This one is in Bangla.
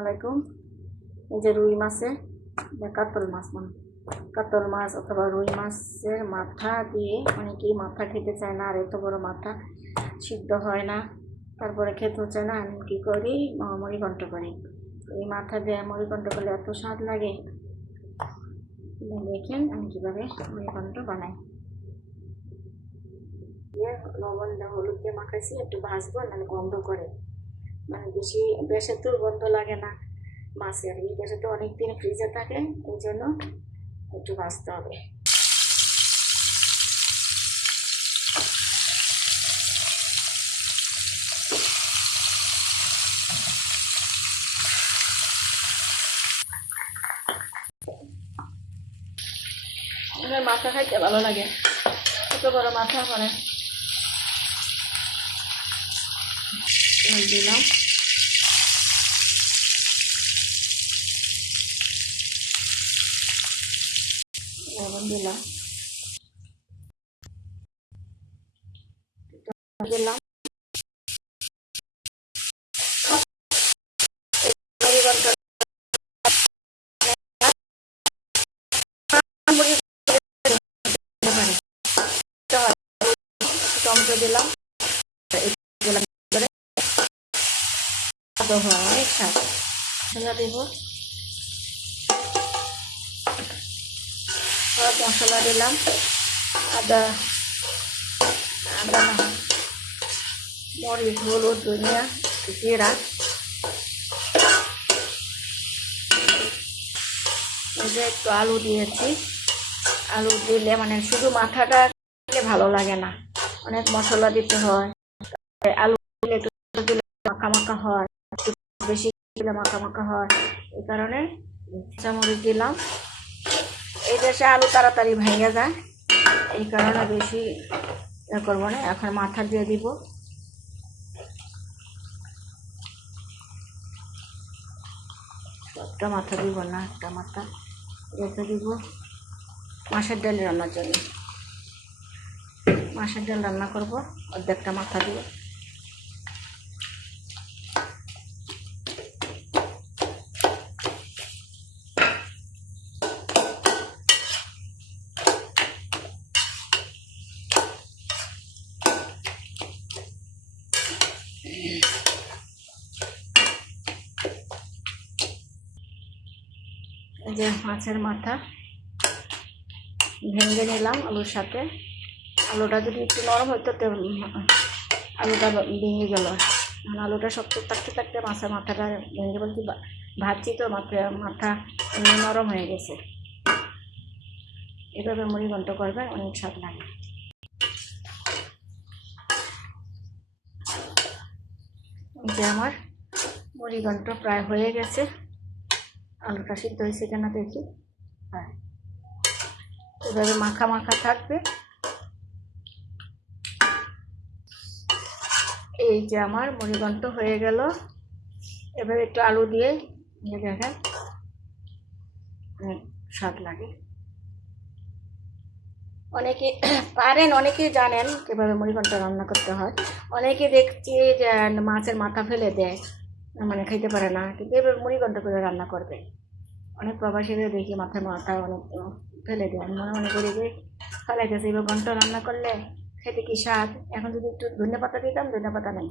আলাইকুম। এই যে রুই মাছে কাতল মাছ মানে কাতল মাছ অথবা রুই মাছের মাথা দিয়ে অনেকেই মাথা খেতে চায় না, আর এত বড় মাথা সিদ্ধ হয় না, তারপরে খেতেও চায় না। আমি কী করি? ম- মুড়িঘণ্ট করি। এই মাথা দিয়ে মুড়িঘণ্ট করলে এত স্বাদ লাগে। দেখেন আমি কীভাবে মুড়িঘণ্ট বানাই। লবণ হলুদ দিয়ে মাখাইছি, একটু ভাজবো, নাহলে গন্ধ করে। মানে বেশি বেশি তো গন্ধ লাগে না মাছের। এই দেশে তো অনেক দিন ফ্রিজে থাকে, এই জন্য একটু ভাজতে হবে। মাথা খাইতে ভালো লাগে। ছোট বড় মাথা মানে। তেল দিলাম লবণ দিলাম দিলাম পরিবর্তন টমেটো দিলাম আদা হয়। স্বাদ মশলা দেব। সব মশলা দিলাম। আদা আদা, মরিচ, হলুদ, ধনিয়া, জিরা। যে একটু আলু দিয়েছি। আলু দিলে মানে শুধু মাথাটা দিলে ভালো লাগে না। অনেক মশলা দিতে হয়। আলু দিলে একটু দিলে মাখা মাখা হয়। একটু বেশি দিলে মাখা মাখা হয় এই কারণে চামড়ি দিলাম। এই দেশে আলু তাড়াতাড়ি ভেঙে যায়, এই কারণে বেশি করব না, এখন মাথা দিয়ে দিব। একটা মাথা দিব না, একটা মাথা রেখে দিব। মাছের ডাল রান্নার জন্য। মাছের ডাল রান্না করব, অর্ধেকটা মাথা দিয়ে। যে মাছের মাথা। ভেঙে নিলাম আলুর সাথে। আলুটা যদি একটু নরম হতো আলুটা ভেঙে গেল। আলুটা শক্ত থাকতে থাকতে মাছের মাথাটা ভেঙে বলছি ভাজছি তো, মাথা মাথা এমনি নরম হয়ে গেছে। এভাবে মুড়ি ঘন্ট করবে, অনেক স্বাদ লাগে। যে আমার মুড়ি ঘন্ট প্রায় হয়ে গেছে। আলুটা সিদ্ধ হয়েছে কিনা দেখি। হ্যাঁ। এভাবে মাখা মাখা থাকবে। এই যে আমার মুড়িঘণ্ট হয়ে গেল। এবার একটু আলু দিয়ে দেখেন। অনেক স্বাদ লাগে। অনেকে পারেন অনেকে জানেন কীভাবে মুড়িঘণ্ট রান্না করতে হয়। অনেকে দেখছি যে মাছের মাথা ফেলে দেয়। মানে খাইতে পারে না। কিন্তু এবার মুড়ি গন্ধ করে রান্না করবে। অনেক প্রবাসীদের দেখি মাথায় মাথা অনেক ফেলে দেয়। আমি মনে মনে করি যে ফেলাইতেছে এবার গন্ধ রান্না করলে খেতে কি স্বাদ? এখন যদি একটু ধনে পাতা দিতাম ধনে পাতা নেই।